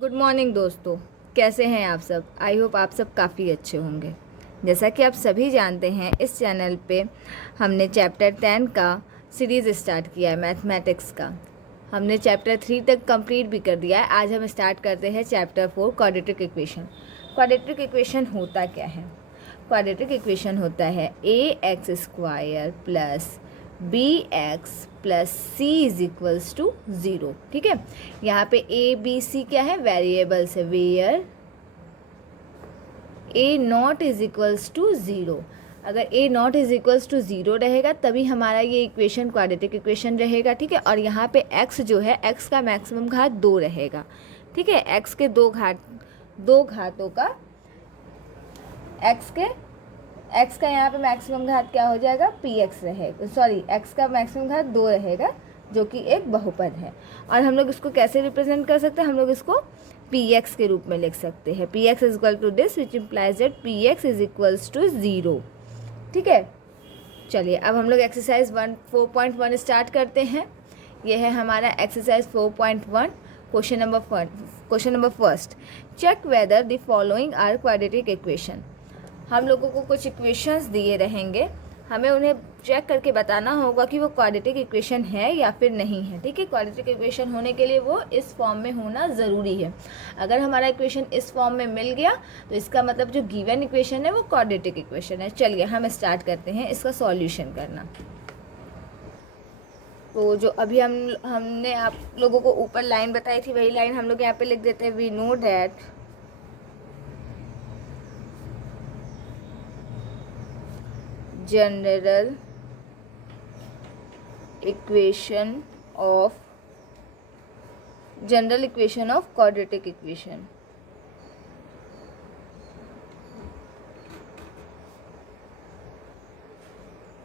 Good morning दोस्तों, कैसे हैं आप सब। आई होप आप सब काफ़ी अच्छे होंगे। जैसा कि आप सभी जानते हैं, इस चैनल पे हमने चैप्टर 10 का सीरीज़ स्टार्ट किया है मैथमेटिक्स का। हमने चैप्टर 3 तक कंप्लीट भी कर दिया है। आज हम स्टार्ट करते हैं chapter 4 quadratic equation. Quadratic equation होता क्या है? क्वाड्रेटिक इक्वेशन होता है ax² plus bx plus C is equals to 0। ठीक है, यहाँ पे ए बी सी क्या है? वेरिएबल्स है। Where a not is equals to 0। अगर a not is equals to 0 रहेगा तभी हमारा ये इक्वेशन क्वाड्रेटिक इक्वेशन रहेगा। ठीक है, और यहाँ पे x जो है, x का मैक्सिमम घात 2 रहेगा। ठीक है, x के दो घातों का x का यहाँ पे मैक्सिमम घात क्या हो जाएगा? px रहेगा। सॉरी, x का मैक्सिमम घात 2 रहेगा, जो कि एक बहुपद है। और हम लोग इसको कैसे रिप्रेजेंट कर सकते हैं? हम लोग इसको px के रूप में लिख सकते हैं। px is equal to this which implies that px is equals to 0। ठीक है, चलिए अब हम लोग एक्सरसाइज 4.1 स्टार्ट करते हैं। यह है हमारा exercise 4.1। Question number first, check whether the following are quadratic equation. हम लोगों को कुछ इक्वेशंस दिए रहेंगे, हमें उन्हें चेक करके बताना होगा कि वो क्वाड्रेटिक इक्वेशन है या फिर नहीं है। ठीक है, क्वाड्रेटिक इक्वेशन होने के लिए वो इस फॉर्म में होना ज़रूरी है। अगर हमारा इक्वेशन इस फॉर्म में मिल गया तो इसका मतलब जो गिवन इक्वेशन है वो क्वाड्रेटिक इक्वेशन है। चलिए हम स्टार्ट करते हैं इसका सॉल्यूशन करना। तो जो अभी हमने आप लोगों को ऊपर लाइन बताई थी वही लाइन हम लोग यहाँ पे लिख देते हैं। We know that general equation of quadratic equation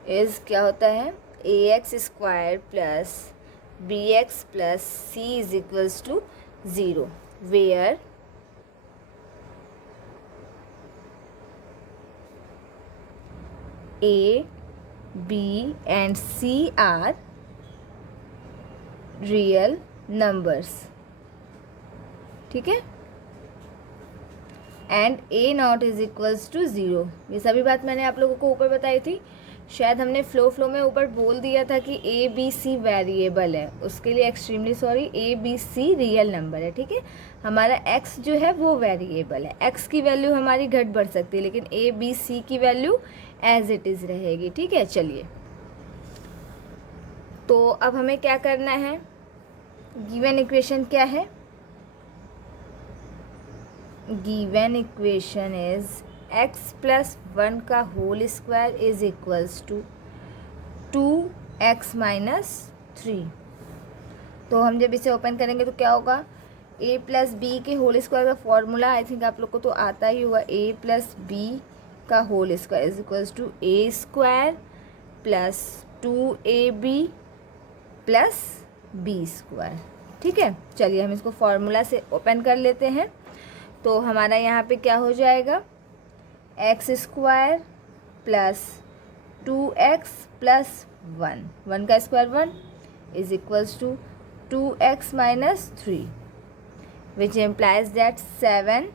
is क्या होता है? ax² plus bx plus c is equals to 0 where A, B and C are real numbers। ठीक है, and A not is equals to 0। ये सभी बात मैंने आप लोगों को ऊपर बताई थी। शायद हमने फ्लो में ऊपर बोल दिया था कि A, B, C वेरिएबल है, उसके लिए extremely sorry. A, B, C real number है। ठीक है, हमारा x जो है वो वेरिएबल है। x की वैल्यू हमारी घट बढ़ सकती है, लेकिन A, B, C की वैल्यू एज इट इज़ रहेगी। ठीक है, चलिए तो अब हमें क्या करना है? गिवन इक्वेशन क्या है? Given equation is x plus 1 का whole square is equals to 2x minus 3। तो हम जब इसे ओपन करेंगे तो क्या होगा? a प्लस बी के होल स्क्वायर का फॉर्मूला आई थिंक आप लोग को तो आता ही होगा। a प्लस बी का whole square is equals to a² plus 2ab plus b²। ठीक है, चलिए हम इसको फॉर्मूला से ओपन कर लेते हैं। तो हमारा यहाँ पे क्या हो जाएगा? x² प्लस 2x प्लस 1 का square 1 is equals to 2x minus 3 which implies that 7,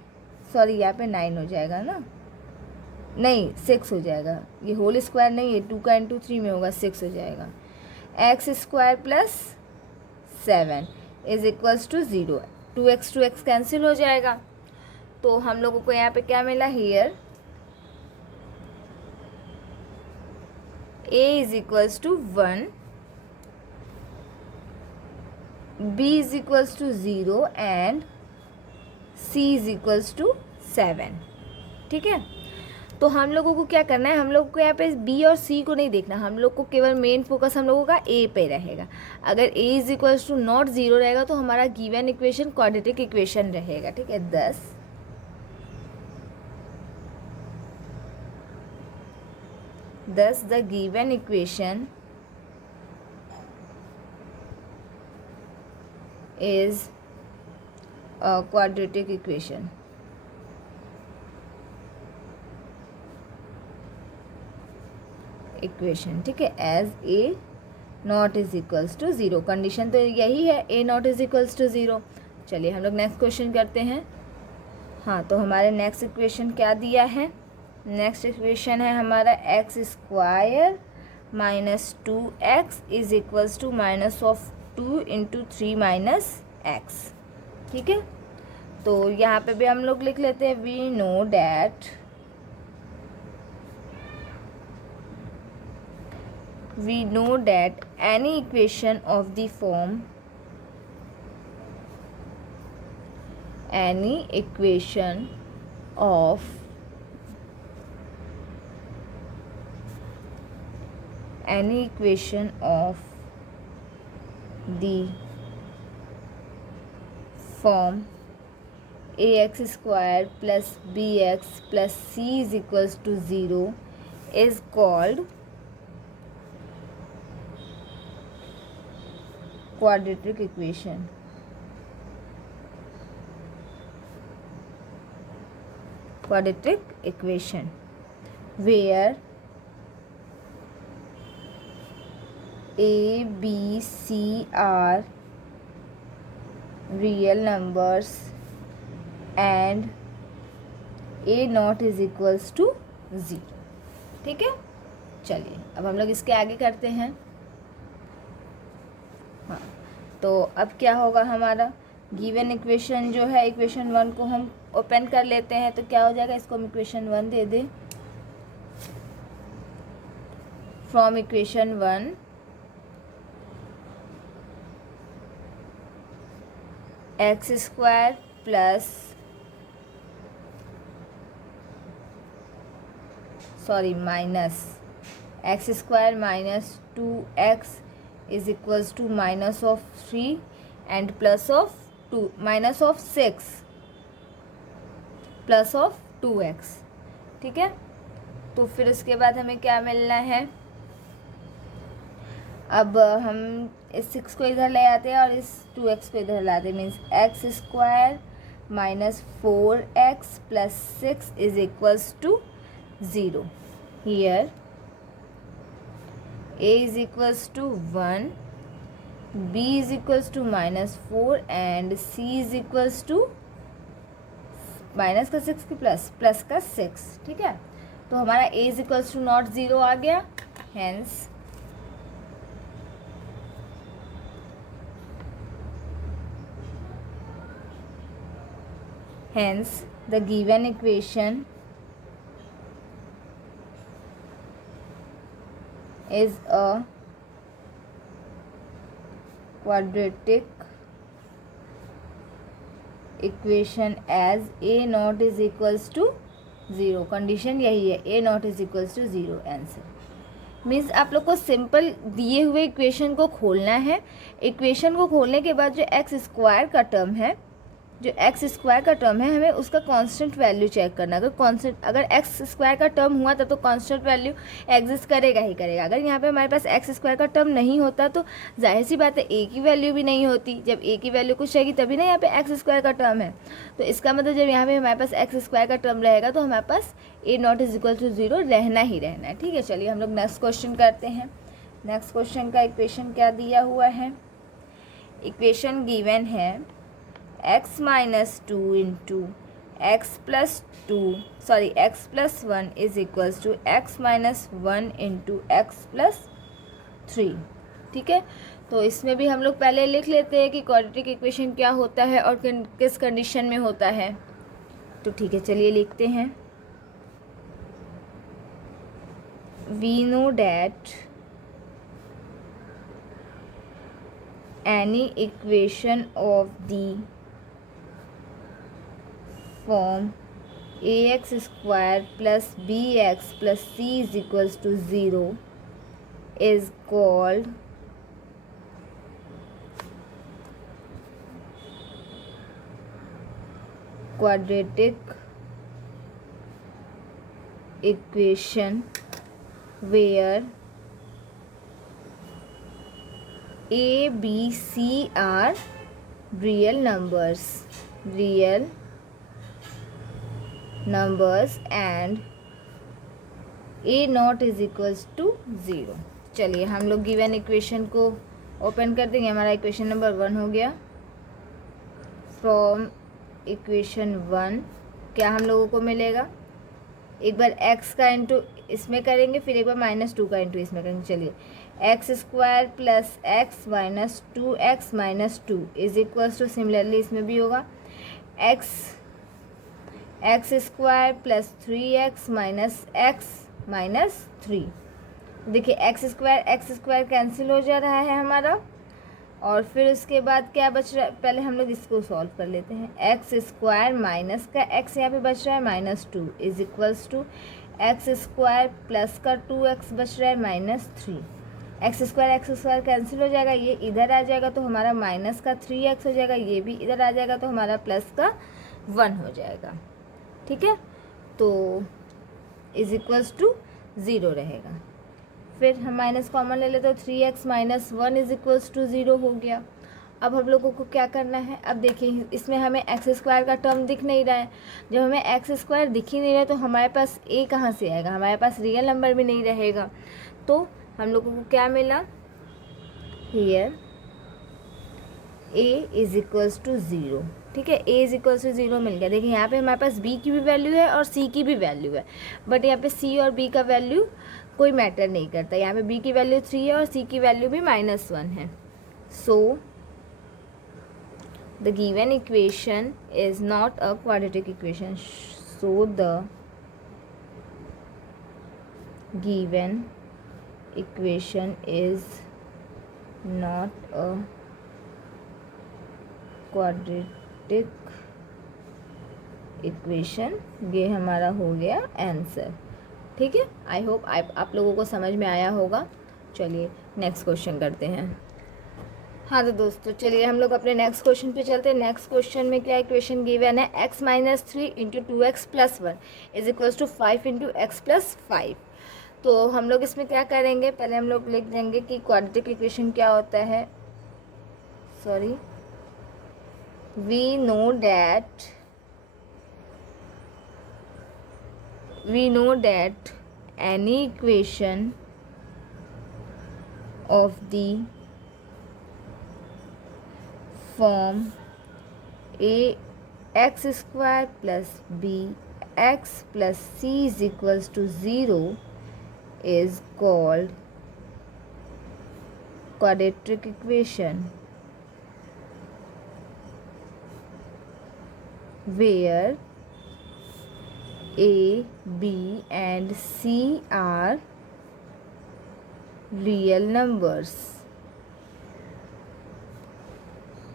sorry यहाँ पे 9 हो जाएगा ना, नहीं 6 हो जाएगा। ये होल स्क्वायर नहीं है, 2 का इंटू 3 में होगा, 6 हो जाएगा। x² plus 7 is equals to 0। 2x cancel हो जाएगा। तो हम लोगों को यहाँ पे क्या मिला? Here a is equals to 1, b is equals to 0 and c is equals to 7। ठीक है, तो हम लोगों को क्या करना है? हम लोगों को यहाँ पे b और c को नहीं देखना, हम लोग को केवल मेन फोकस हम लोगों का a पे रहेगा। अगर a is equals to not 0 रहेगा तो हमारा गिवन इक्वेशन क्वाड्रेटिक इक्वेशन रहेगा। ठीक है, thus the given equation is a quadratic equation। ठीक है, as a not is equals to 0। Condition तो यही है, a not is equals to 0। चलिए हम लोग नेक्स्ट क्वेश्चन करते हैं। हाँ, तो हमारे नेक्स्ट इक्वेशन क्या दिया है? नेक्स्ट इक्वेशन है हमारा x square minus 2x is equals to minus of 2 into 3 minus x. ठीक है, तो यहाँ पे भी हम लोग लिख लेते हैं we know that any equation of the form any equation of the form ax square plus bx plus c is equals to 0 is called quadratic equation. Quadratic equation where a, b, c are real numbers and a naught is equals to 0. ठीक है, चलिए अब हम लोग इसके आगे करते हैं। हाँ, तो अब क्या होगा हमारा गिवन इक्वेशन जो है, इक्वेशन 1 को हम ओपन कर लेते हैं। तो क्या हो जाएगा, इसको हम इक्वेशन 1 दे दें। From equation 1 x square plus minus x square minus 2x is equals to minus of 3 and plus of 2 minus of 6 plus of 2x। ठीक है, तो फिर उसके बाद हमें क्या मिलना है, अब हम इस 6 को इधर ले आते हैं और इस 2x को इधर लाते हैं। Means x square minus 4x plus 6 is equals to 0। Here a is equals to 1, b is equals to minus 4 and c is equals to minus का 6 की प्लस का 6। ठीक है, तो हमारा a is equals to not 0 आ गया। hence the given equation is a quadratic equation as a naught is equals to 0। Condition यही है, a naught is equals to 0 answer. Means आप लोग को सिंपल दिए हुए इक्वेशन को खोलना है। इक्वेशन को खोलने के बाद जो एक्स स्क्वायर का टर्म है, हमें उसका कांस्टेंट वैल्यू चेक करना। अगर एक्स स्क्वायर का टर्म हुआ तब तो कांस्टेंट वैल्यू एग्जिस्ट करेगा ही करेगा। अगर यहाँ पे हमारे पास एक्स स्क्वायर का टर्म नहीं होता तो जाहिर सी बात है ए की वैल्यू भी नहीं होती। जब ए की वैल्यू कुछ रहेगी तभी ना यहाँ पे एक्स स्क्वायर का टर्म है। तो इसका मतलब जब यहाँ पे हमारे पास एक्स स्क्वायर का टर्म रहेगा तो हमारे पास ए नॉट इज इक्वल टू 0 रहना ही रहना है। ठीक है, चलिए हम लोग नेक्स्ट क्वेश्चन करते हैं। नेक्स्ट क्वेश्चन का इक्वेशन क्या दिया हुआ है, इक्वेशन गिवन है x minus 2 into x plus 1 is equals to x minus 1 into x plus 3। ठीक है, तो इसमें भी हम लोग पहले लिख लेते हैं कि क्वाड्रेटिक इक्वेशन क्या होता है और किस कंडीशन में होता है। तो ठीक है, चलिए लिखते हैं। We know that any equation of the form ax square plus bx plus c is equals to 0 is called quadratic equation where a, b, c are real numbers and a not is equals to 0। चलिए हम लोग given equation को open कर देंगे। हमारा equation number 1 हो गया। From equation 1 क्या हम लोगों को मिलेगा, एक बार x का इंटू इसमें करेंगे, फिर एक बार -2 का इंटू इसमें करेंगे। चलिए, x square plus x minus 2x minus 2 is equals to, similarly इसमें भी होगा x square plus 3x minus x minus 3। देखिए एक्स स्क्वायर कैंसिल हो जा रहा है हमारा, और फिर उसके बाद क्या बच रहा है, पहले हम लोग इसको सॉल्व कर लेते हैं। एक्स स्क्वायर माइनस का x यहाँ पे बच रहा है -2 is equals to x square plus का 2x बच रहा है -3। एक्स स्क्वायर कैंसिल हो जाएगा, ये इधर आ जाएगा तो हमारा माइनस का 3x हो जाएगा, ये भी इधर आ जाएगा तो हमारा प्लस का 1 हो जाएगा। ठीक है, तो इज इक्वल्स टू 0 रहेगा। फिर हम माइनस कॉमन ले लेते, तो 3x minus 1 is equals to 0 हो गया। अब हम लोगों को क्या करना है, अब देखिए इसमें हमें एक्स स्क्वायर का टर्म दिख नहीं रहा है। जब हमें एक्स स्क्वायर दिख ही नहीं रहा है तो हमारे पास a कहाँ से आएगा, हमारे पास रियल नंबर भी नहीं रहेगा। तो हम लोगों को क्या मिला, here a is equals to 0। ठीक है, a इज इक्वल्स टू 0 मिल गया। देखिए यहाँ पे हमारे पास b की भी वैल्यू है और c की भी वैल्यू है, बट यहाँ पे c और b का वैल्यू कोई मैटर नहीं करता। यहाँ पे b की वैल्यू 3 है और c की वैल्यू भी -1 है। So the given equation is not a quadratic equation. So the given equation is not a quadratic equation. ये हमारा हो गया आंसर। ठीक है, आई होप आप लोगों को समझ में आया होगा। चलिए नेक्स्ट क्वेश्चन करते हैं। हाँ तो दोस्तों चलिए हम लोग अपने नेक्स्ट क्वेश्चन पे चलते हैं। नेक्स्ट क्वेश्चन में क्या इक्वेशन गिवन है, x minus 3 into 2x plus 1 is equals to 5 into x plus 5। तो हम लोग इसमें क्या करेंगे, पहले हम लोग लिख देंगे कि क्वाड्रेटिक इक्वेशन क्या होता है। Sorry, we know that any equation of the form ax square plus bx plus c is equals to 0 is called quadratic equation, where a, b and c are real numbers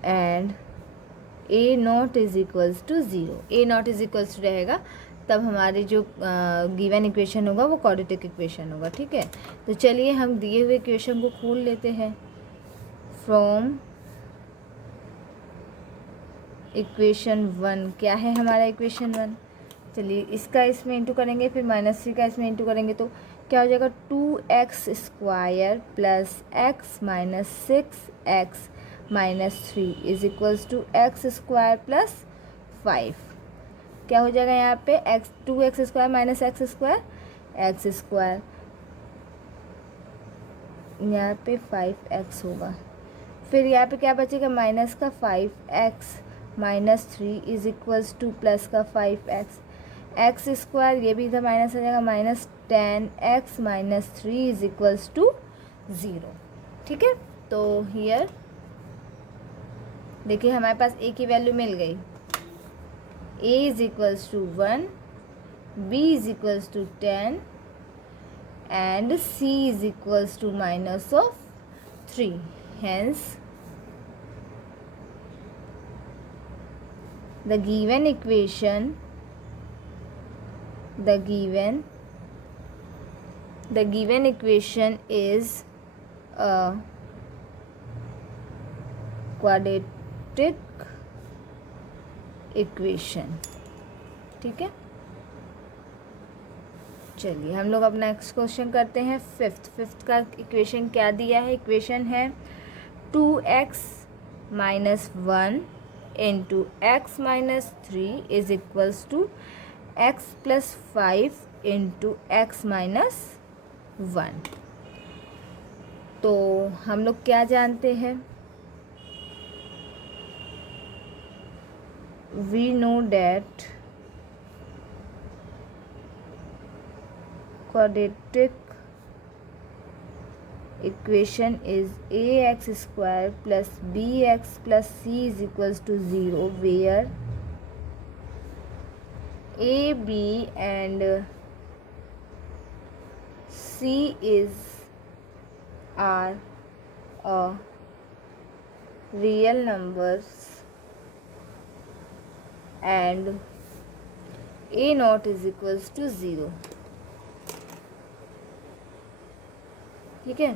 and a not is equals to 0। a not is equals to रहेगा तब हमारी जो given equation होगा वो quadratic equation होगा। ठीक है, तो चलिए हम दिए हुए इक्वेशन को खोल लेते हैं। फ्रॉम इक्वेशन 1 क्या है हमारा इक्वेशन 1, चलिए इसका इसमें इंटू करेंगे, फिर -3 का इसमें इंटू करेंगे तो क्या हो जाएगा, 2x square plus x minus 6x minus 3 is equals to x square plus 5। क्या हो जाएगा यहाँ पे, 2x square minus x square, यहाँ पे 5x होगा। फिर यहाँ पे क्या बचेगा, माइनस का 5x minus 3 is equals two plus का 5x, एक्स स्क्वायर ये भी इधर माइनस आ जाएगा, minus 10x minus 3 is equals to 0। ठीक है, तो हियर देखिए हमारे पास a की वैल्यू मिल गई, a is equals to 1, b is equals to 10 and c is equals to -3। Hence the given equation is a quadratic equation। ठीक है, चलिए हम लोग अपना नेक्स्ट क्वेश्चन करते हैं। फिफ्थ का इक्वेशन क्या दिया है, इक्वेशन है 2x minus 1 into x minus 3 is equals to x plus 5 into x minus 1। तो हम लोग क्या जानते हैं, we know that quadratic equation is ax square plus bx plus c is equals to 0, where a, b and c are real numbers and a naught is equals to 0. ठीक है,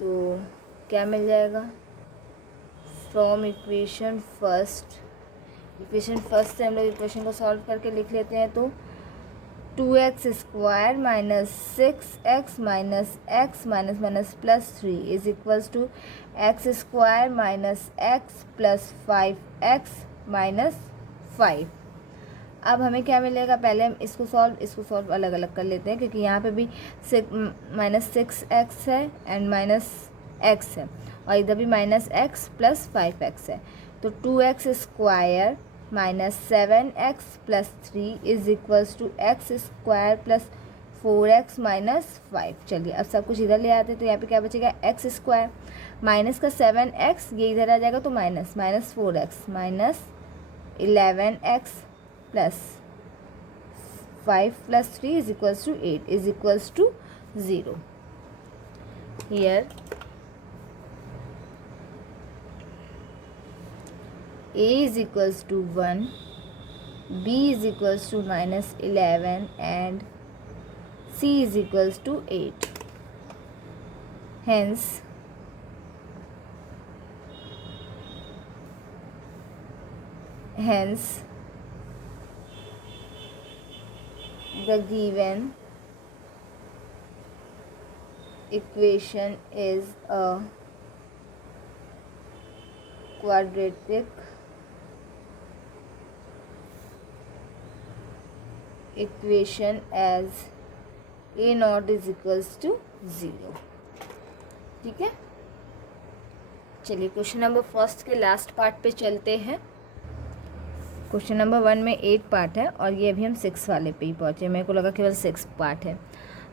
तो क्या मिल जाएगा? फ्रॉम इक्वेशन फर्स्ट से हम लोग equation को solve करके लिख लेते हैं। तो 2x square minus 6x minus x minus minus plus 3 is equals to x square minus x plus 5x minus 5। अब हमें क्या मिलेगा? पहले हम इसको सॉल्व अलग अलग कर लेते हैं, क्योंकि यहाँ पे भी माइनस 6x है एंड माइनस x है, और इधर भी माइनस x प्लस 5x है। तो 2x square minus 7x plus 3 is equals to x square plus 4x minus 5। चलिए अब सब कुछ इधर ले आते हैं, तो यहाँ पे क्या बचेगा? x स्क्वायर माइनस का 7x, ये इधर आ जाएगा तो minus 4x minus 11x plus 5 plus 3 is equals to 8 is equals to 0। Here a is equals to 1, b is equals to minus 11 and c is equals to 8. Hence the given equation is a quadratic equation as a naught is equals to 0। ठीक है, चलिए question number first के last part पे चलते हैं। Question number 1 में 8 part है और ये अभी हम 6 वाले पे ही पहुँचे, मेरे को लगा केवल 6 पार्ट है।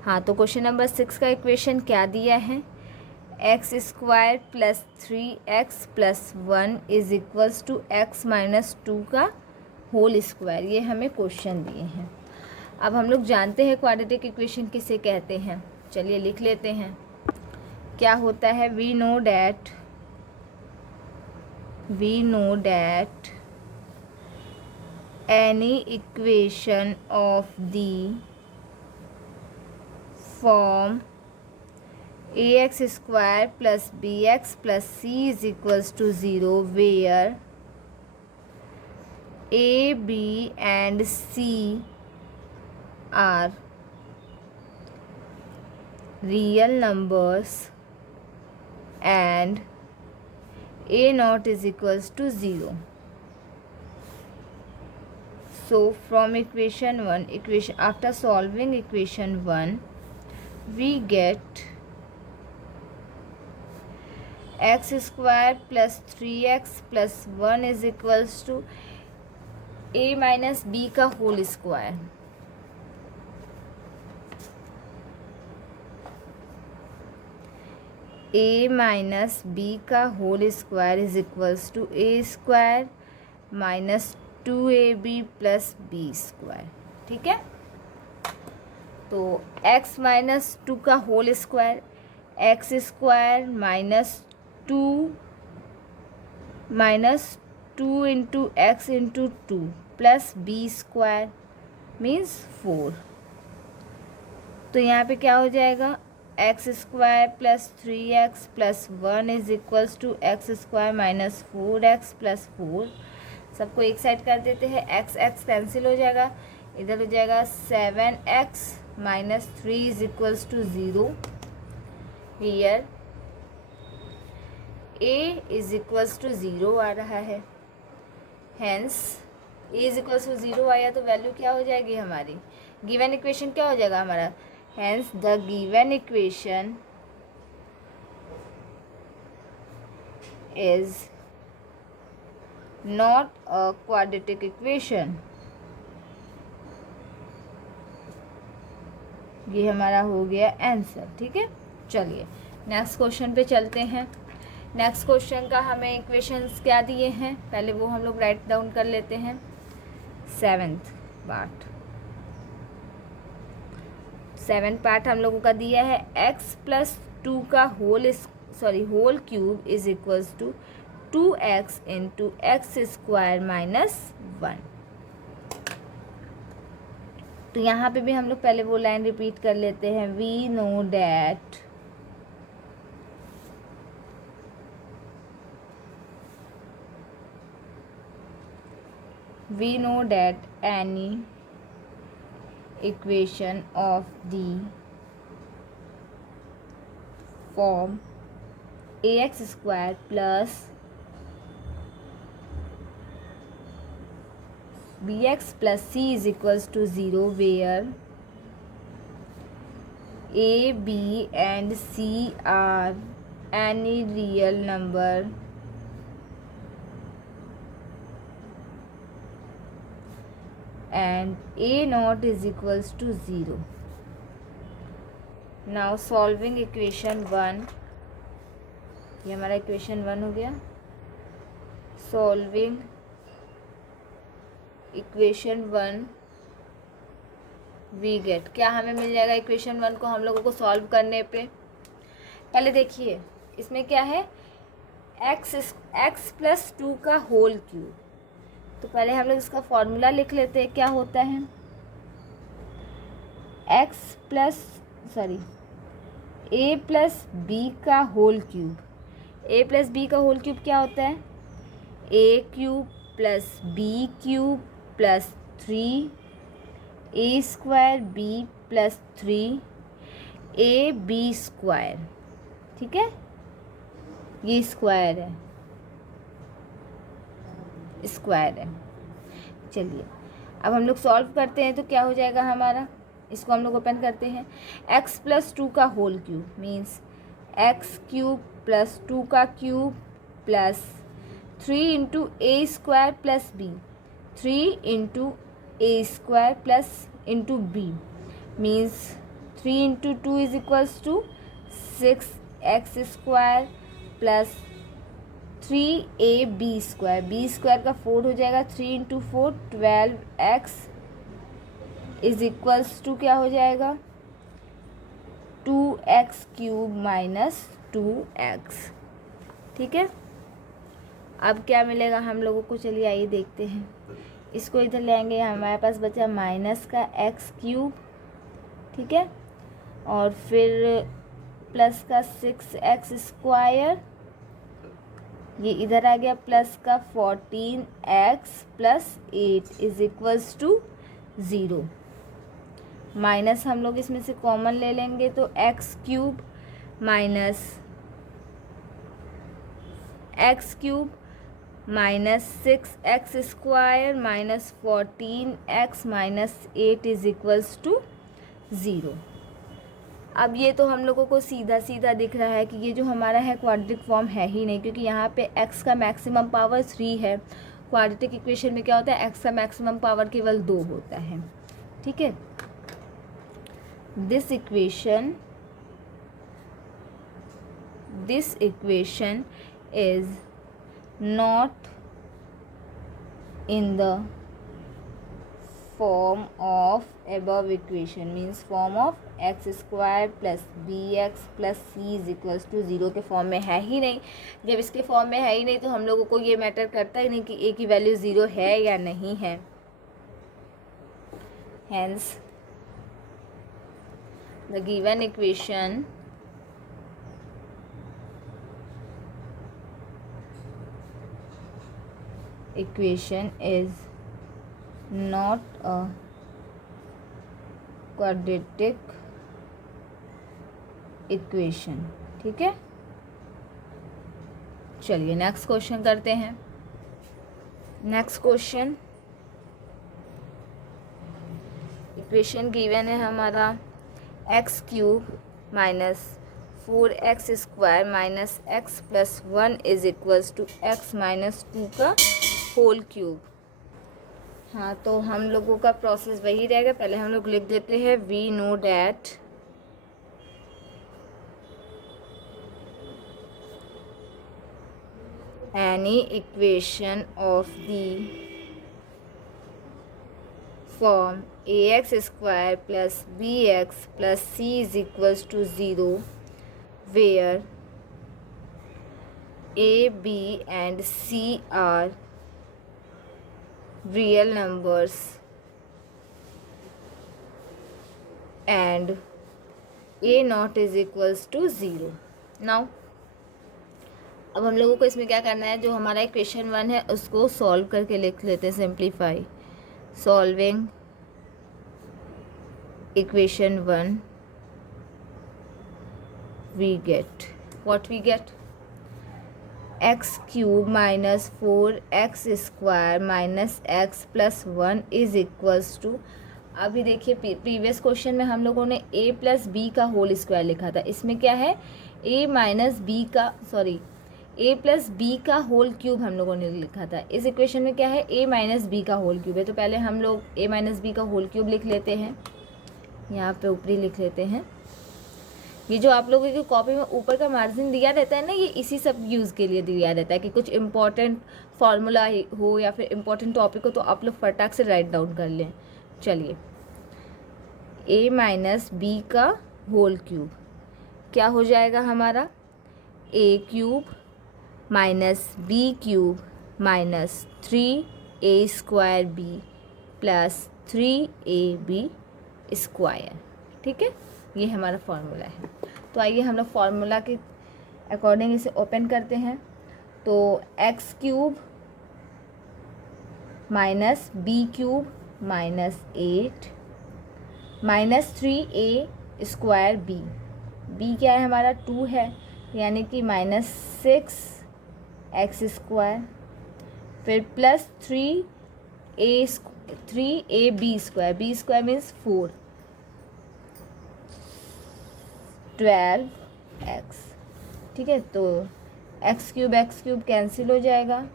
हाँ, तो क्वेश्चन नंबर 6 का इक्वेशन क्या दिया है? X square plus 3x plus 1 is equals to x minus 2 का होल स्क्वायर, ये हमें क्वेश्चन दिए हैं। अब हम लोग जानते हैं क्वाड्रेटिक इक्वेशन किसे कहते हैं, चलिए लिख लेते हैं। क्या होता है? We know that any equation of the form ax square plus bx plus c is equals to 0, where a, b and c are real numbers and a naught is equals to 0. So from equation 1, after solving equation 1, we get x square plus 3x plus 1 is equals to a minus b का whole square. a minus b का whole square is equals to a square minus 2ab plus b square. ठीक है, तो x minus 2 का whole square, x square minus two into x into 2 plus b square means 4। तो यहाँ पे क्या हो जाएगा? X square plus 3x plus 1 is equals to x square minus 4x plus 4। सबको एक साइड कर देते हैं, x कैंसिल हो जाएगा, इधर हो जाएगा 7x minus 3 is equals to 0। Here a is equals to 0 आ रहा है, hence a is equals to 0 आया तो वैल्यू क्या हो जाएगी हमारी? गिवन इक्वेशन क्या हो जाएगा हमारा? Hence the given equation is not a quadratic equation. ये हमारा हो गया आंसर। ठीक है, चलिए नेक्स्ट क्वेश्चन पे चलते हैं। नेक्स्ट क्वेश्चन का हमें इक्वेशंस क्या दिए हैं, पहले वो हम लोग राइट डाउन कर लेते हैं। 7th पार्ट हम लोगों का दिया है x+2 का whole cube is equals to 2x into x square minus 1। तो यहाँ पे भी हम लोग पहले वो लाइन रिपीट कर लेते हैं। We know that any equation of the form ax square plus bx plus c is equals to 0 where a, b and c are any real number and a naught is equals to 0. Now solving equation 1, ये हमारा equation 1 हो गया। Solving equation 1 we get, क्या हमें मिल जाएगा equation 1 को हम लोगों को सॉल्व करने पे। पहले देखिए इसमें क्या है, x+2 का होल क्यूब। तो पहले हम लोग इसका फॉर्मूला लिख लेते हैं। क्या होता है, a प्लस बी का whole cube. a plus b का होल क्यूब क्या होता है, a cube plus b cube plus 3a square b plus 3ab square. ठीक है, ये स्क्वायर है। चलिए अब हम लोग सॉल्व करते हैं तो क्या हो जाएगा हमारा, इसको हम लोग ओपन करते हैं। x+2 का whole cube means x cube plus 2 का cube plus 3 into a square plus b, 3 into a square plus into b means 3 into 2 is equals to 6x square plus 3ab square, b square का 4 हो जाएगा। 3 into 4 12x is equals to क्या हो जाएगा, 2x cube minus 2x। ठीक है, अब क्या मिलेगा हम लोगों को, चलिए आइए देखते हैं। इसको इधर ले आएंगे, हमारे पास बचा माइनस का x क्यूब। ठीक है, और फिर प्लस का 6x स्क्वायर, ये इधर आ गया प्लस का 14x plus 8 is equals to 0। Minus हम लोग इसमें से कॉमन ले लेंगे तो x cube minus x cube minus 6x square minus 14x minus 8 is equals to 0। अब ये तो हम लोगों को सीधा सीधा दिख रहा है कि ये जो हमारा है क्वाड्रेटिक फॉर्म है ही नहीं, क्योंकि यहाँ पे x का मैक्सिमम पावर 3 है। क्वाड्रेटिक इक्वेशन में क्या होता है, x का मैक्सिमम पावर केवल 2 होता है। ठीक है, this equation is not in the form of above equation means form of x square plus bx plus c is equals to 0 के फॉर्म में है ही नहीं। जब इसके फॉर्म में है ही नहीं तो हम लोगों को ये मैटर करता ही नहीं कि a की वैल्यू 0 है या नहीं है। Hence the given equation is not a quadratic equation. ठीक है, चलिए नेक्स्ट क्वेश्चन करते हैं। नेक्स्ट क्वेश्चन, इक्वेशन गिवन है हमारा x cube minus 4x square minus x plus 1 is equals to x minus 2 का होल क्यूब। हाँ, तो हम लोगों का प्रोसेस वही रहेगा। पहले हम लोग लिख देते हैं we know that any equation of the form ax² + bx + c = 0 where a, b and c are real numbers and a0 = 0। Now अब हम लोगों को इसमें क्या करना है, जो हमारा इक्वेशन 1 है उसको सॉल्व करके लिख लेते हैं, simplify. Solving equation 1 we get what we get x³ - 4x² - x + 1 = अभी देखिए प्रीवियस क्वेश्चन में हम लोगों ने a + b का होल स्क्वायर लिखा था। इसमें क्या है, a + b का होल क्यूब हम लोगों ने लिखा था। इस इक्वेशन में क्या है, a - b का होल क्यूब है। तो पहले हम लोग a - b का होल क्यूब लिख लेते हैं, यहाँ पे ऊपरी लिख लेते हैं। ये जो आप लोगों की कॉपी में ऊपर का मार्जिन दिया रहता है ना, ये इसी सब यूज़ के लिए दिया रहता है कि कुछ इम्पॉर्टेंट फार्मूला हो या फिर इम्पॉर्टेंट टॉपिक हो तो आप लोग फटाक से राइट डाउन कर लें। चलिए, a - b का होल क्यूब क्या हो जाएगा हमारा, a³ - b³ - 3a² b + 3ab²। ठीक है, ये हमारा फार्मूला है। तो आइए हम लोग फार्मूला के अकॉर्डिंग इसे ओपन करते हैं। तो x³ - b³ - 8 - 3a² b क्या है हमारा, 2 है, यानी कि -6x², फिर plus 3ab², b² means 4, 12x। ठीक है, तो x³ कैंसिल हो जाएगा,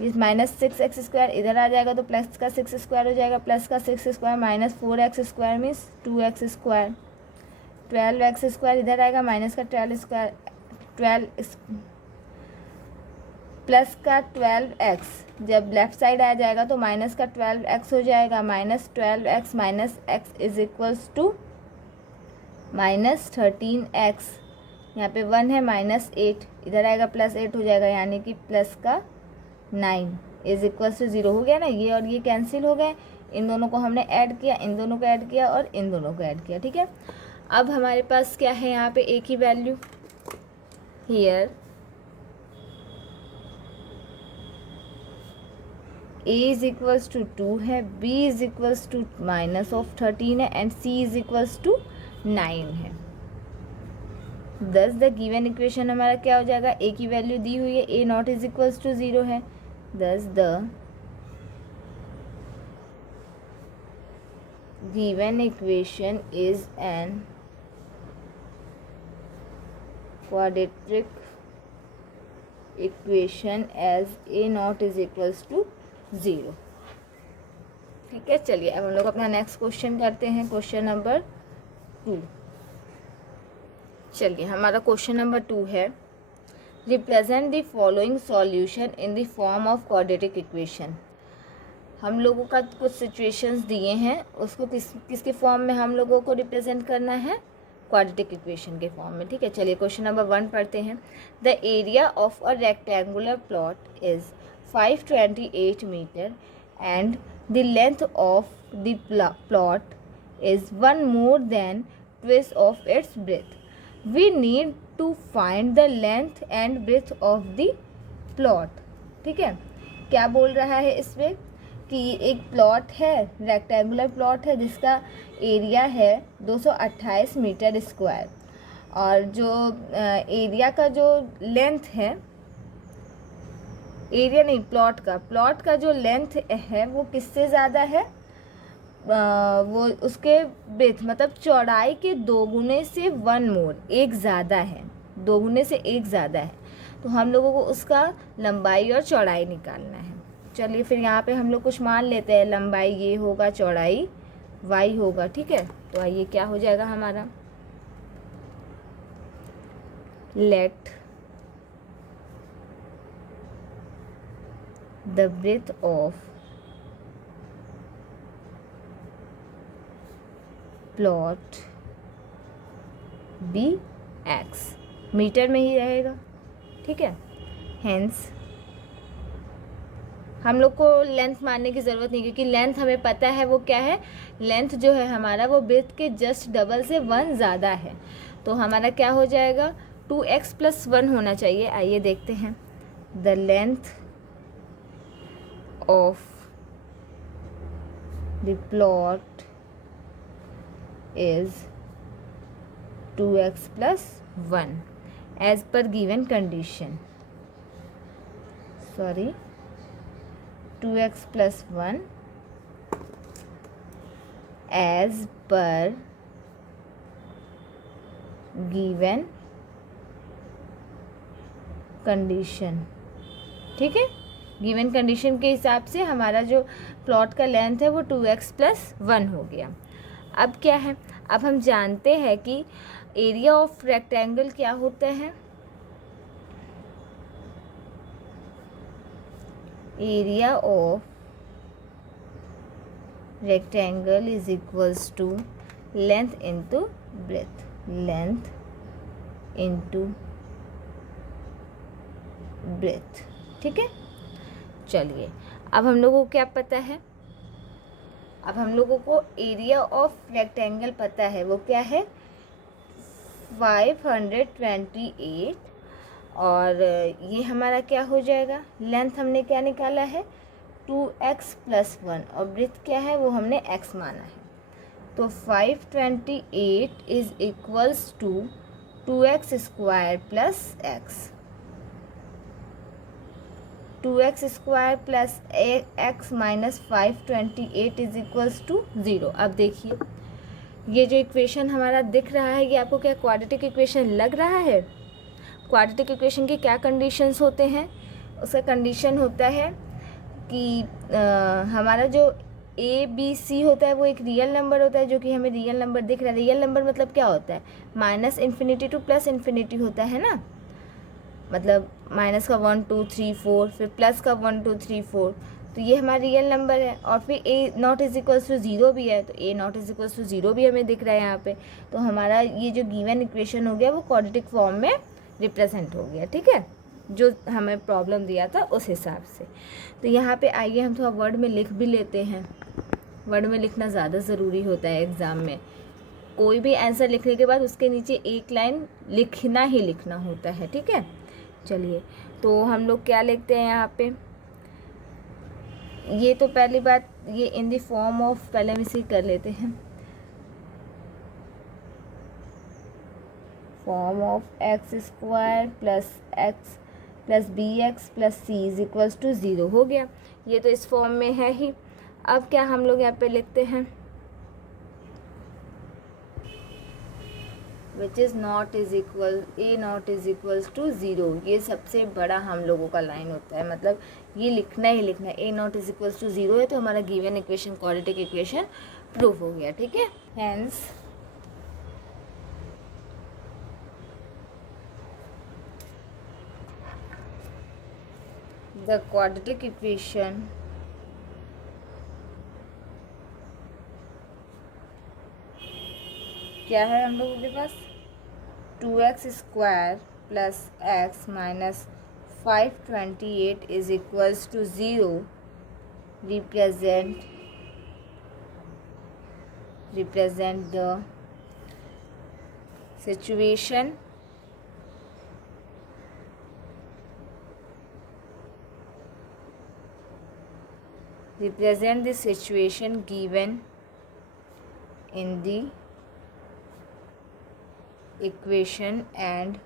इस -6x² इधर आ जाएगा तो प्लस का 6² हो जाएगा, प्लस का 6² - 4x² मीन्स 2x², 12x² इधर आएगा, माइनस का 12 प्लस का 12x जब लेफ्ट साइड आ जाएगा तो माइनस का 12x हो जाएगा, -12x - x = -13x। यहाँ पे 1 है, -8 इधर आएगा, +8 हो जाएगा, यानी कि प्लस का 9 = 0 हो गया ना। ये और ये कैंसिल हो गए, इन दोनों को हमने ऐड किया, इन दोनों को ऐड किया और इन दोनों को ऐड किया। ठीक है, अब हमारे पास क्या है, यहाँ पे एक ही वैल्यू, हियर a = 2 है, b -13 है एंड c = 9 है। दस द गिवन इक्वेशन हमारा क्या हो जाएगा, a की वैल्यू दी हुई है, a0 = 0 है, thus the given equation is an quadratic equation as a0 = 0। ठीक है, चलिए अब हम लोग अपना नेक्स्ट क्वेश्चन करते हैं, क्वेश्चन नंबर 2। चलिए, हमारा क्वेश्चन नंबर 2 है, represent the following solution in the form of quadratic equation. हम लोगों का कुछ सिचुएशंस दिए हैं, उसको किसके फॉर्म में हम लोगों को रिप्रेजेंट करना है, क्वाड्रेटिक इक्वेशन के फॉर्म में। ठीक है, चलिए क्वेश्चन नंबर 1 पढ़ते हैं। The area of a rectangular plot is 528 metre and the length of the plot is 1 more than twice of its breadth. We need to find the length and breadth of the plot। ठीक है, क्या बोल रहा है इसमें कि एक plot है, रेक्टेंगुलर प्लॉट है जिसका एरिया है 228 मीटर स्क्वायर, और जो एरिया का जो लेंथ है, एरिया नहीं, प्लॉट का जो लेंथ है वो किससे ज़्यादा है, वो उसके ब्रेथ मतलब चौड़ाई के 2 गुने से 1 मोर, एक ज़्यादा है, 2 गुने से 1 ज़्यादा है। तो हम लोगों को उसका लंबाई और चौड़ाई निकालना है। चलिए फिर यहाँ पे हम लोग कुछ मान लेते हैं, लंबाई ये होगा, चौड़ाई y होगा, ठीक है। तो आइए क्या हो जाएगा हमारा, let the breadth of plot be x, metre में ही रहेगा, ठीक है। हेंस हम लोग को लेंथ मानने की ज़रूरत नहीं, क्योंकि लेंथ हमें पता है वो क्या है, लेंथ जो है हमारा वो ब्रेथ के जस्ट डबल से 1 ज़्यादा है। तो हमारा क्या हो जाएगा, 2x + 1 होना चाहिए। आइए देखते हैं, the length of the plot is 2x + 1 as per given condition, sorry 2x + 1 as per given condition, ठीक है। गिवन कंडीशन के हिसाब से हमारा जो प्लॉट का लेंथ है वो 2x + 1 हो गया। अब क्या है, अब हम जानते हैं कि एरिया ऑफ रेक्टेंगल क्या होता है, area of rectangle is equals to length into breadth, length into breadth, ठीक है। चलिए अब हम लोगों को क्या पता है, अब हम लोगों को एरिया ऑफ रेक्टेंगल पता है, वो क्या है 528, और ये हमारा क्या हो जाएगा, लेंथ हमने क्या निकाला है 2x + 1, और ब्रेथ क्या है वो हमने x माना है। तो 528 is equals to 2x² + x, 2x² + x minus 528 is equals to 0। अब देखिए ये जो इक्वेशन हमारा दिख रहा है, ये आपको क्या क्वाड्रेटिक इक्वेशन लग रहा है। क्वाड्रेटिक इक्वेशन के क्या कंडीशंस होते हैं, उसका कंडीशन होता है कि हमारा जो ABC होता है वो एक रियल नंबर होता है, जो कि हमें रियल नंबर दिख रहा है। रियल नंबर मतलब क्या होता है, -∞ to +∞ होता है ना, मतलब माइनस का 1 2 3 4, फिर प्लस का 1 2 3 4, तो ये हमारा रियल नंबर है। और फिर A₀ = 0 भी है, तो A₀ = 0 भी हमें दिख रहा है यहाँ पे। तो हमारा ये जो गिवन इक्वेशन हो गया वो क्वाड्रेटिक फॉर्म में रिप्रेजेंट हो गया, ठीक है, जो हमें प्रॉब्लम दिया था उस हिसाब से। तो यहाँ पे आइए हम थोड़ा वर्ड में लिख भी लेते हैं, वर्ड में लिखना ज़्यादा ज़रूरी होता है एग्ज़ाम में। कोई भी आंसर लिखने के बाद उसके नीचे एक लाइन लिखना ही लिखना होता है, ठीक है। चलिए तो हम लोग क्या लिखते हैं यहाँ पे, ये तो पहली बात, ये इन द फॉर्म ऑफ, पहले हम इसे कर लेते हैं, form of x² + x + bx + c is equals to 0 हो गया। ये तो इस फॉर्म में है ही। अब क्या हम लोग यहाँ पे लिखते हैं, विच is not is equal A₀ = 0, ये सबसे बड़ा हम लोगों का लाइन होता है, मतलब ये लिखना ही लिखना है। A₀ = 0 है तो हमारा given equation quadratic equation proof हो गया, ठीक है। हेंस द क्वाड्रेटिक इक्वेशन क्या है हम लोगों के पास, 2x² + x minus 528 is equals to 0 represent the situation given in the equation and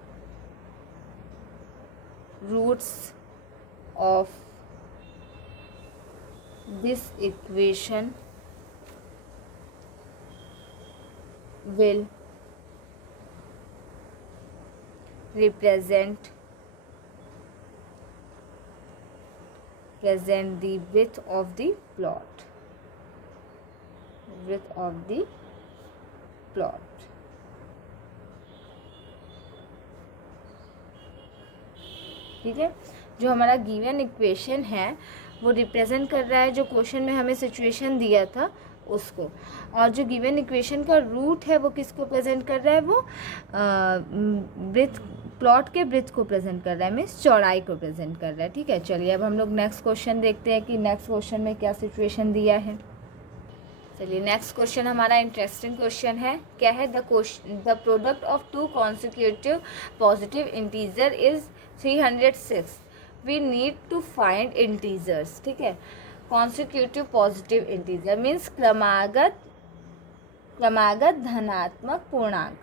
roots of this equation will represent represent the width of the plot. Width of the plot. ठीक है, जो हमारा गिवन इक्वेशन है वो represent कर रहा है जो क्वेश्चन में हमें सिचुएशन दिया था उसको, और जो गिवन इक्वेशन का रूट है वो किसको प्रेजेंट कर रहा है, वो ब्रेथ प्लॉट के ब्रेथ को प्रेजेंट कर रहा है, मीन्स चौड़ाई को प्रेजेंट कर रहा है। ठीक है, चलिए अब हम लोग नेक्स्ट क्वेश्चन देखते हैं कि नेक्स्ट क्वेश्चन में क्या सिचुएशन दिया है। चलिए नेक्स्ट क्वेश्चन हमारा इंटरेस्टिंग क्वेश्चन है। क्या है, the product of two consecutive positive integer is 306, we need to find integers. ठीक है, कॉन्सिक्यूटिव पॉजिटिव इंटीजर मीन्स क्रमागत धनात्मक पूर्णांक।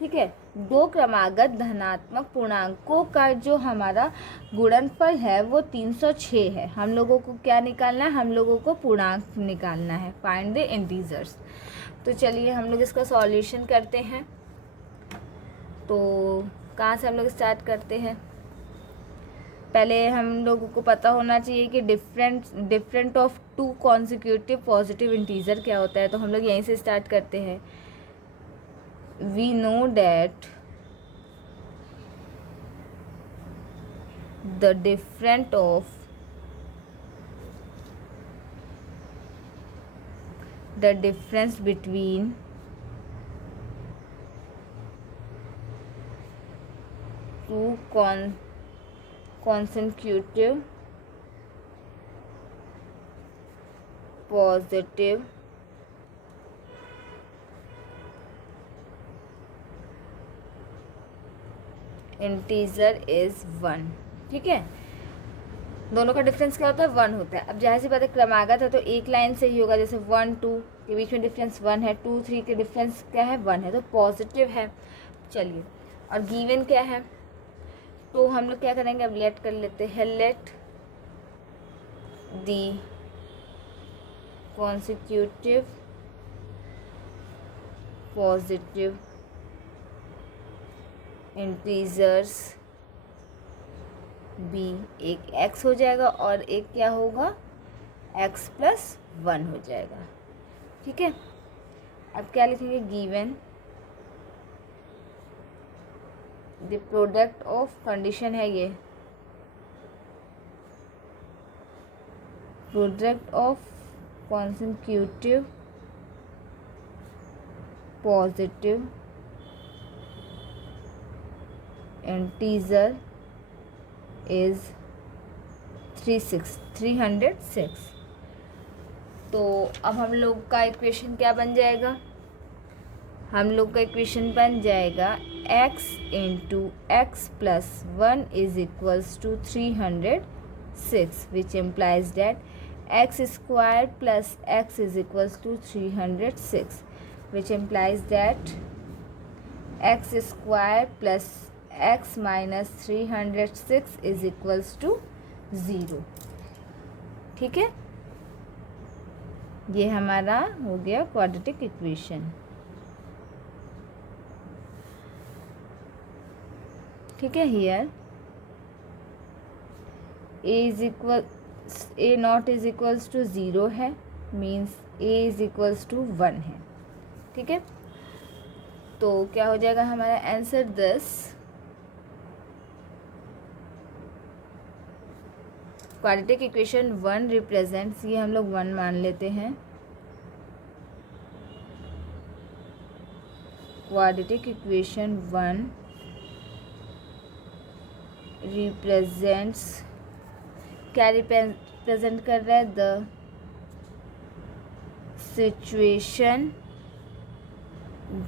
ठीक है, दो क्रमागत धनात्मक पूर्णांकों का जो हमारा गुणनफल है वो 306 है। हम लोगों को क्या निकालना है, हम लोगों को पूर्णांक निकालना है, फाइंड द इंटीजर्स। तो चलिए हम लोग इसका सॉल्यूशन करते हैं। तो कहाँ से हम लोग स्टार्ट करते हैं, पहले हम लोगों को पता होना चाहिए कि different of two consecutive positive integer क्या होता है। तो हम लोग यहीं से स्टार्ट करते हैं। We know that the difference between two consecutive positive integer is 1। ठीक है, दोनों का डिफरेंस क्या होता है, 1 होता है। अब जाहिर सी बात है क्रमागत है तो एक लाइन से ही होगा, जैसे 1 2 के बीच में डिफरेंस 1 है, 2 3 के डिफरेंस क्या है, 1 है, तो पॉजिटिव है। चलिए, और गिवन क्या है, तो हम लोग क्या करेंगे, अब लेट कर लेते हैं, let the consecutive positive integers be, एक x हो जाएगा और एक क्या होगा, x + 1 हो जाएगा। ठीक है, अब क्या लिखेंगे, given the product of condition है ये, product of consecutive positive integer is 306। तो अब हम लोग का इक्वेशन क्या बन जाएगा, हम लोग का इक्वेशन बन जाएगा x × x + 1 = 306, which implies that x² + x = 306, which implies that x² + x - 306 = 0। ठीक है, ये हमारा हो गया क्वाड्रेटिक इक्वेशन। ठीक है, हियर a0 = 0 है, मीन्स a = 1 है। ठीक है, तो क्या हो जाएगा हमारा आंसर 10। क्वाड्रेटिक इक्वेशन 1 रिप्रेजेंट्स, ये हम लोग 1 मान लेते हैं, क्वाड्रेटिक इक्वेशन 1 रिप्रेजेंट्स, क्या रिप्रेजेंट कर रहा है, the situation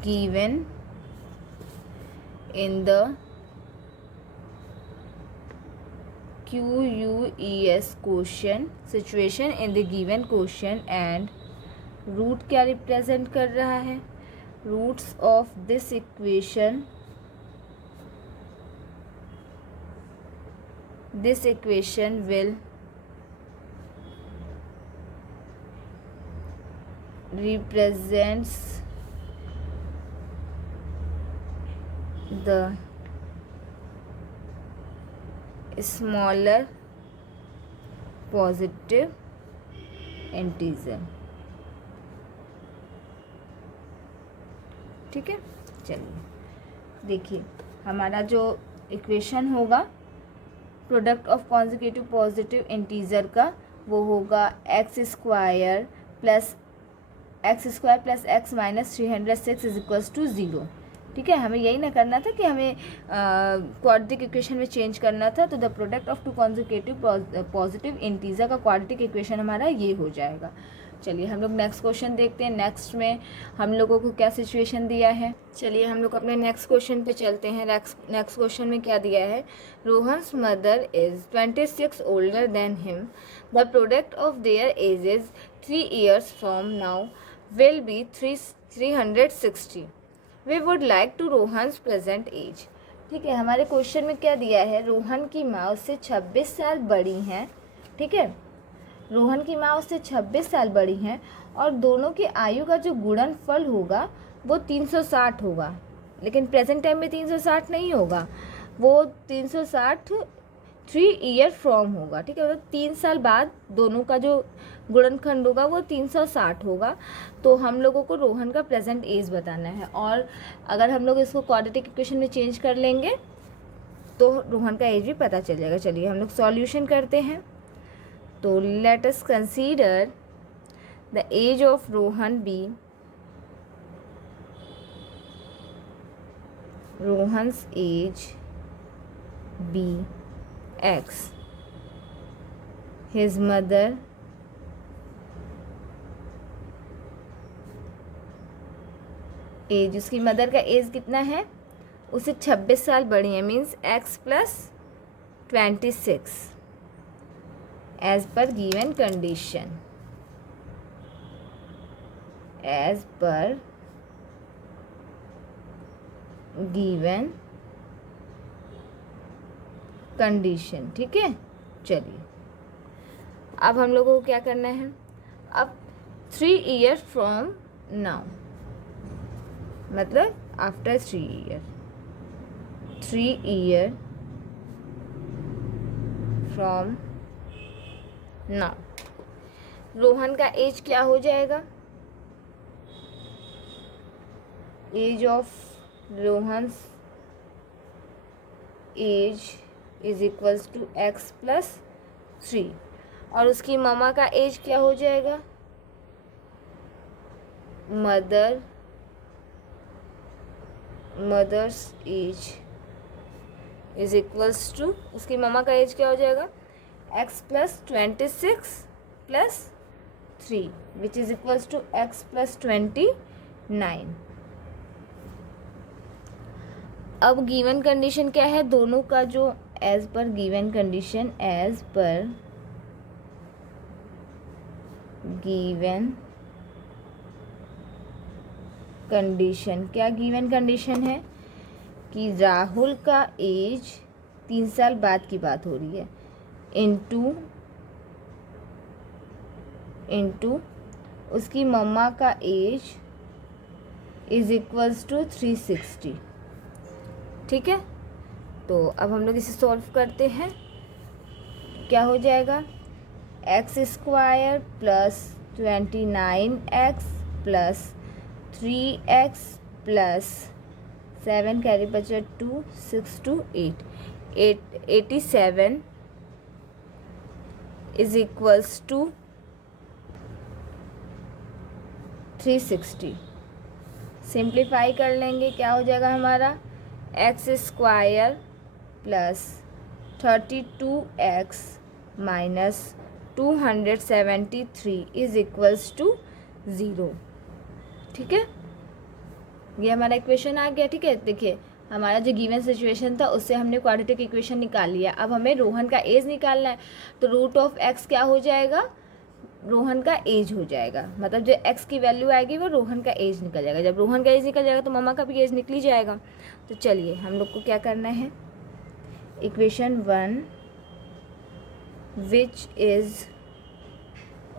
given in the QUES question, situation in the given question, and root क्या रिप्रेजेंट कर रहा है, roots of this equation, this equation will represents the smaller positive integer. ठीक है, चलिए देखिए हमारा जो इक्वेशन होगा product of consecutive positive integer का, वो होगा x² plus x minus 306 is equals to 0। ठीक है, हमें यही ना करना था कि हमें क्वाड्रेटिक इक्वेशन में चेंज करना था, तो the product of two consecutive positive integer का क्वाड्रेटिक इक्वेशन हमारा ये हो जाएगा। चलिए हम लोग नेक्स्ट क्वेश्चन देखते हैं। नेक्स्ट में हम लोगों को क्या सिचुएशन दिया है, चलिए हम लोग अपने नेक्स्ट क्वेश्चन पे चलते हैं। नेक्स्ट क्वेश्चन में क्या दिया है, Rohan's mother is 26 older than him, the product of their ages 3 years from now will be 360। We would like to Rohan's present age. ठीक है, हमारे क्वेश्चन में क्या दिया है, रोहन की माँ उससे 26 साल बड़ी हैं। ठीक है, रोहन की माँ उससे 26 साल बड़ी हैं और दोनों की आयु का जो गुणनफल होगा वो 360 होगा, लेकिन प्रेजेंट टाइम में 360 नहीं होगा, वो 360 3 year फ्रॉम होगा। ठीक है, मतलब 3 साल बाद दोनों का जो गुणनखंड होगा वो 360 होगा। तो हम लोगों को रोहन का प्रेजेंट एज बताना है, और अगर हम लोग इसको क्वाड्रेटिक इक्वेशन में चेंज कर लेंगे तो रोहन का एज भी पता चल जाएगा। चलिए हम लोग सॉल्यूशन करते हैं। तो let us consider the age of Rohan be, Rohan's age be x, his mother age, उसकी मदर का एज कितना है, उसे 26 साल बड़ी है, means x plus 26 as per given condition, as per given condition. ठीक है, चलिए अब हम लोगों को क्या करना है, अब 3 year फ्रॉम नाउ, मतलब after 3 year, 3 year from now Rohan का एज क्या हो जाएगा, age of Rohan's age is equals to x plus 3, और उसकी ममा का एज क्या हो जाएगा, mother's age is equals to, उसकी ममा का एज क्या हो जाएगा, x plus 26 plus 3 which is equals to x plus 29। अब गिवन कंडीशन क्या है, दोनों का जो as per given condition, as per given condition, क्या गिवन कंडीशन है कि राहुल का एज 3 साल बाद की बात हो रही है, इनटू उसकी मम्मा का एज इज इक्वल्स टू 360। ठीक है, तो अब हम लोग इसे सॉल्व करते हैं। क्या हो जाएगा, x² plus 29x plus 3x plus 7 carry बचा 2 6 2 8 87 इज इक्वल्स टू 360। सिंप्लीफाई कर लेंगे, क्या हो जाएगा हमारा, x² plus 32x minus 273 is equals to 0। ठीक है, ये हमारा इक्वेशन आ गया। ठीक है, देखिए हमारा जो गिवन सिचुएशन था उससे हमने क्वाड्रेटिक इक्वेशन निकाल लिया। अब हमें रोहन का एज निकालना है, तो रूट ऑफ x क्या हो जाएगा, रोहन का एज हो जाएगा, मतलब जो x की वैल्यू आएगी वो रोहन का एज निकल जाएगा। जब रोहन का एज निकल जाएगा तो मम्मा का भी एज निकल ही जाएगा। तो चलिए हम लोग को क्या करना है, equation 1 which is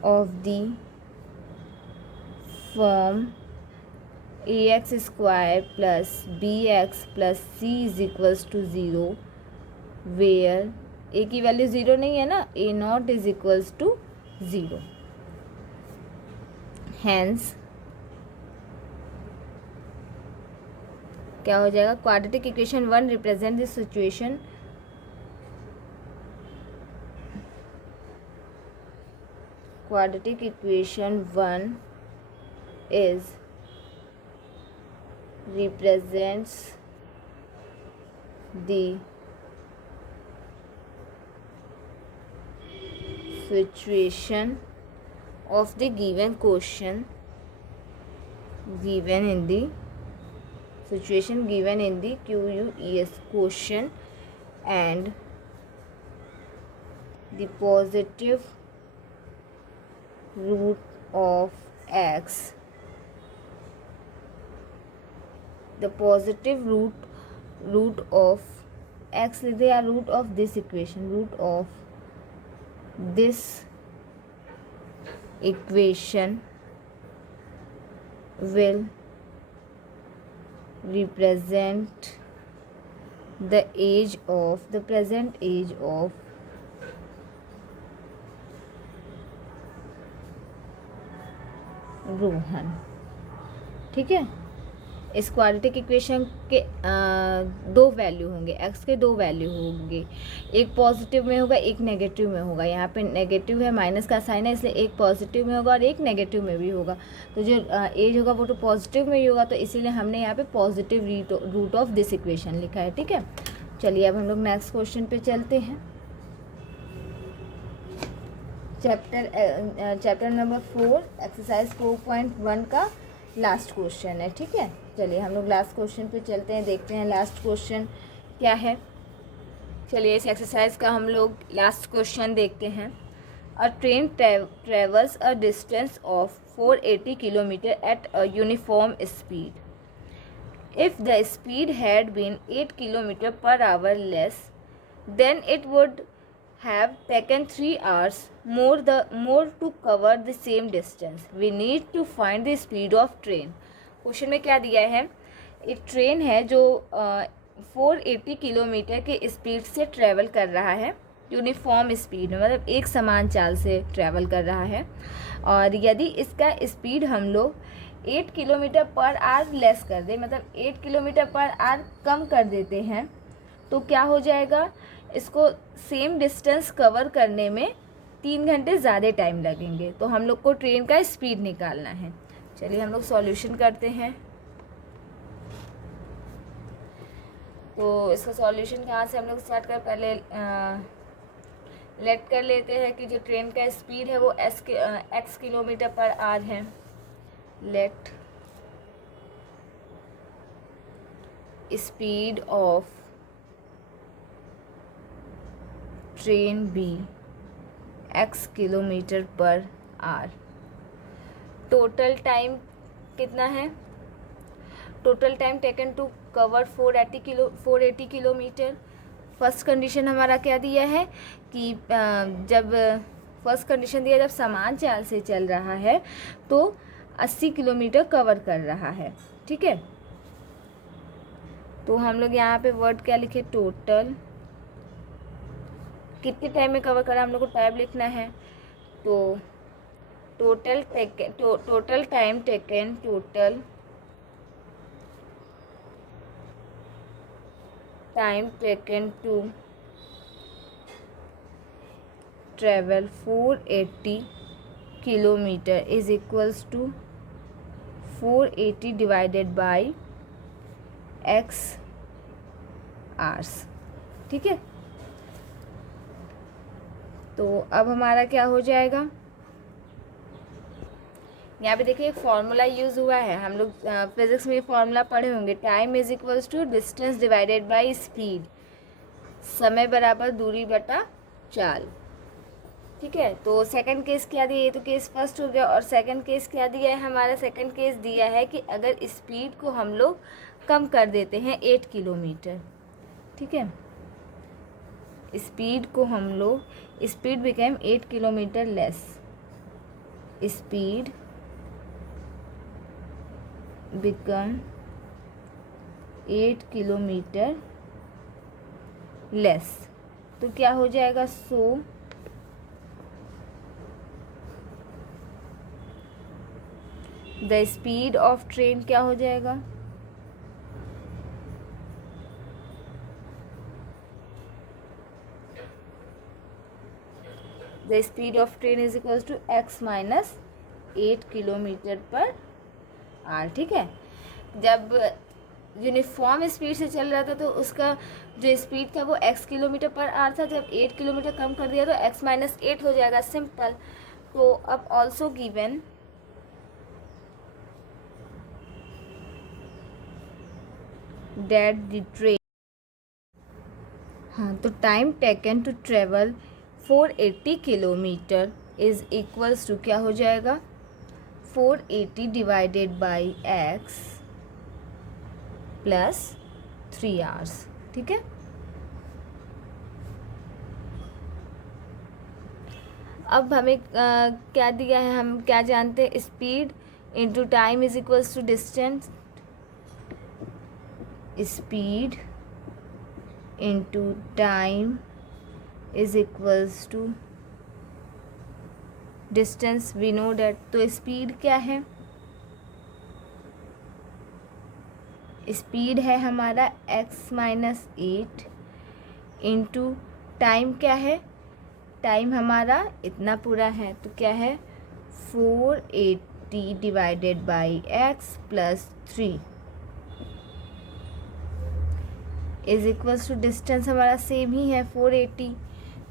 of the form ax² plus bx plus c is equals to 0 where A की वैल्यू ज़ीरो नहीं है ना, A not is equals to zero. Hence क्या हो जाएगा, quadratic equation 1 represent this situation, quadratic equation 1 is represents the situation of the given question given in the situation given in the QUES question, and the positive root of x, the positive root of x is the root of this equation, root of this equation will represent the age of, the present age of Rohan. ठीक है, इस quadratic equation के दो value होंगे, x के दो value होंगे, एक पॉजिटिव में होगा एक नेगेटिव में होगा। यहाँ पे नेगेटिव है, माइनस का साइन है, इसलिए एक पॉजिटिव में होगा और एक नेगेटिव में भी होगा। तो जो एज होगा वो तो पॉजिटिव में ही होगा, तो इसीलिए हमने यहाँ पे positive root of this equation लिखा है। ठीक है, चलिए अब हम लोग नेक्स्ट क्वेश्चन पे चलते हैं। चैप्टर नंबर 4 एक्सरसाइज 4.1 का लास्ट क्वेश्चन है। ठीक है, चलिए हम लोग लास्ट क्वेश्चन पे चलते हैं, देखते हैं लास्ट क्वेश्चन क्या है। चलिए इस एक्सरसाइज का हम लोग लास्ट क्वेश्चन देखते हैं। A train travels a distance of 480 kilometre at a uniform speed. If the speed had been 8 kilometre per hour less, then it would have taken 3 hours more to cover the same distance. We need to find the speed of train. Question में क्या दिया है, एक train है जो 480 kilometre के speed से travel कर रहा है, यूनिफॉर्म स्पीड में, मतलब एक समान चाल से ट्रैवल कर रहा है। और यदि इसका स्पीड हम लोग 8 किलोमीटर पर आवर लेस कर दें, मतलब 8 किलोमीटर पर आवर कम कर देते हैं, तो क्या हो जाएगा, इसको सेम डिस्टेंस कवर करने में 3 घंटे ज़्यादा टाइम लगेंगे। तो हम लोग को ट्रेन का स्पीड निकालना है। चलिए हम लोग सॉल्यूशन करते हैं। तो इसका सॉल्यूशन कहाँ से हम लोग स्टार्ट कर, पहले लेट कर लेते हैं कि जो ट्रेन का स्पीड है वो x किलोमीटर पर आवर है। Let speed of train be x kilometre per hour. Total time कितना है, total time taken to cover 480 kilometre. First condition हमारा क्या दिया है कि जब फर्स्ट कंडीशन दिया, जब समान चाल से चल रहा है तो 80 किलोमीटर कवर कर रहा है। ठीक है, तो हम लोग यहाँ पे वर्ड क्या लिखे, टोटल कितने टाइम में कवर करा, हम लोग को टाइम लिखना है। तो total time taken to travel 480 kilometre is equals to 480 divided by x hours. ठीक है, तो अब हमारा क्या हो जाएगा, यहाँ पे देखिए एक फॉर्मूला यूज़ हुआ है, हम लोग फिजिक्स में फॉर्मूला पढ़े होंगे, time is equals to distance divided by speed, समय बराबर दूरी बटा चाल। ठीक है, तो सेकंड केस क्या दिया, ये तो केस फर्स्ट हो गया, और सेकंड केस क्या दिया है, हमारा सेकंड केस दिया है कि अगर स्पीड को हम लोग कम कर देते हैं 8 किलोमीटर। ठीक है, स्पीड को हम लोग, speed became 8 kilometre less, speed become 8 kilometre less. तो क्या हो जाएगा, so the speed of train क्या हो जाएगा, the speed of train is equal to x minus 8 kilometre per hour. ठीक है, जब यूनिफॉर्म स्पीड से चल रहा था तो उसका जो स्पीड था वो x किलोमीटर पर आवर था, जब 8 किलोमीटर कम कर दिया तो x माइनस 8 हो जाएगा, सिंपल। तो अब also given that the train, हाँ, तो time taken to travel 480 kilometre is equals to क्या हो जाएगा, 480 divided by x plus 3 hours. ठीक है, अब हमें क्या दिया है, हम क्या जानते हैं, speed into time is equals to distance, speed into time is equals to distance, we know that. तो स्पीड क्या है, स्पीड है हमारा x माइनस 8 इंटू टाइम क्या है, टाइम हमारा इतना पूरा है, तो क्या है 480 divided by x plus 3 is equals to distance हमारा सेम ही है 480।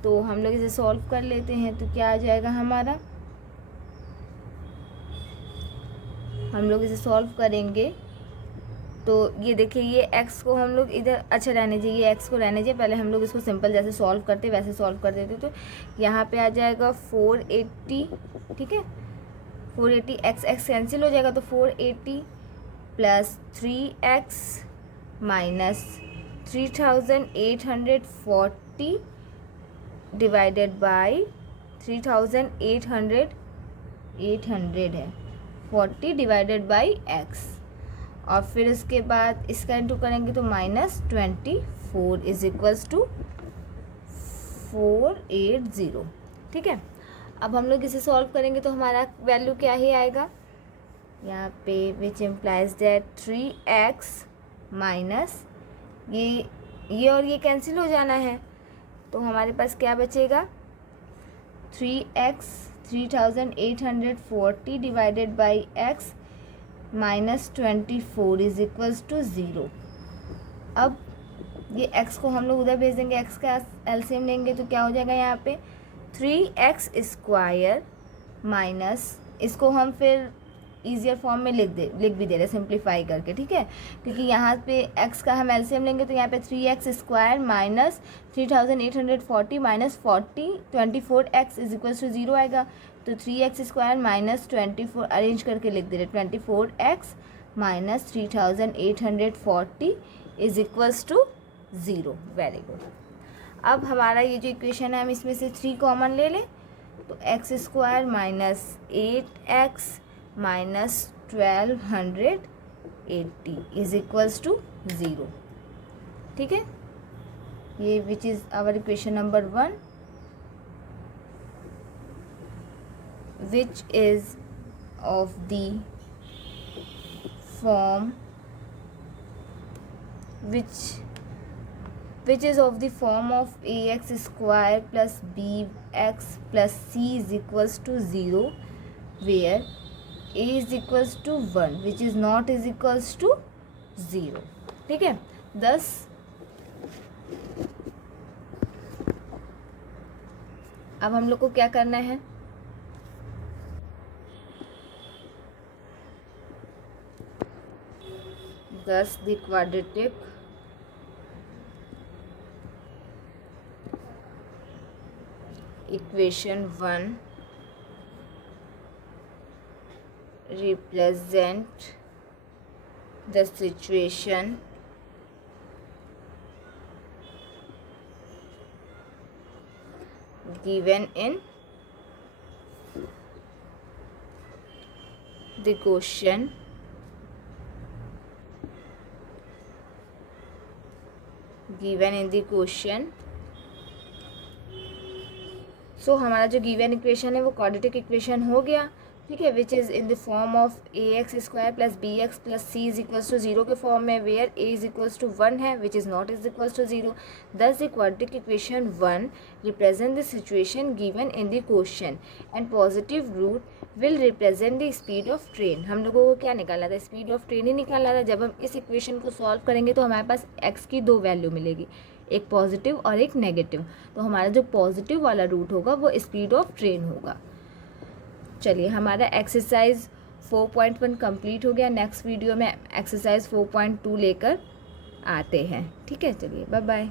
तो हम लोग इसे सॉल्व कर लेते हैं, तो क्या आ जाएगा हमारा, हम लोग इसे सॉल्व करेंगे तो ये देखिए, ये x को हम लोग इधर, अच्छा रहने दीजिए, ये x को रहने दीजिए, पहले हम लोग इसको सिंपल जैसे सॉल्व करते वैसे सॉल्व कर देते। तो यहाँ पे आ जाएगा 480, ठीक है, 480 x कैंसिल हो जाएगा, तो 480 plus 3x minus 3840 divided by 3800 है 40 डिवाइडेड बाई x, और फिर उसके बाद इसका इंटू करेंगे तो -24 इज इक्वल्स टू 480। ठीक है, अब हम लोग इसे सॉल्व करेंगे तो हमारा वैल्यू क्या ही आएगा यहाँ पे, विच इम्प्लाइज दैट 3x माइनस ये और ये कैंसिल हो जाना है, तो हमारे पास क्या बचेगा 3x 3840 divided by x -24 is equals to 0। अब ये x को हम लोग उधर भेज देंगे, x का एलसीएम लेंगे तो क्या हो जाएगा यहाँ पे 3x स्क्वायर माइनस, इसको हम फिर ईजियर फॉर्म में लिख भी दे रहे सिंप्लीफाई करके। ठीक है, क्योंकि यहाँ पे x का हम एलसीएम लेंगे तो यहाँ पे 3x square minus 3840 minus 24x is equals to 0 आएगा, तो 3x स्क्वायर माइनस 24 अरेंज करके लिख दे रहे 24x minus 3840 is equals to 0। Very good. अब हमारा ये जो इक्वेशन है हम इसमें से 3 कॉमन ले लें, तो x square minus 8x minus 1280 is equals to 0। ठीक है, ये which is our equation number 1, which is of the form which is of the form of ax square plus bx plus c is equals to 0 where a is equals to 1 which is not is equals to 0। ठीक है, thus अब हम लोग को क्या करना है, thus the quadratic equation 1 represent the situation given in the question सो हमारा जो गिवन इक्वेशन है वो क्वाड्रेटिक इक्वेशन हो गया, ठीक है, which is in the form of ax² plus bx plus c is equals to 0 के फॉर्म में, where a is equals to 1 है, which is not is equals to 0. Thus the quadratic equation 1 represent the situation given in the question and positive root will represent the speed of train. हम लोगों को क्या निकालना था, speed of train ही निकालना था. जब हम इस इक्वेशन को सॉल्व करेंगे तो हमारे पास x की दो वैल्यू मिलेगी, एक पॉजिटिव और एक नेगेटिव. तो हमारा जो पॉजिटिव वाला रूट होगा वो स्पीड ऑफ ट्रेन होगा. चलिए हमारा एक्सरसाइज 4.1 कंप्लीट हो गया. नेक्स्ट वीडियो में एक्सरसाइज 4.2 लेकर आते हैं. ठीक है, चलिए बाय बाय.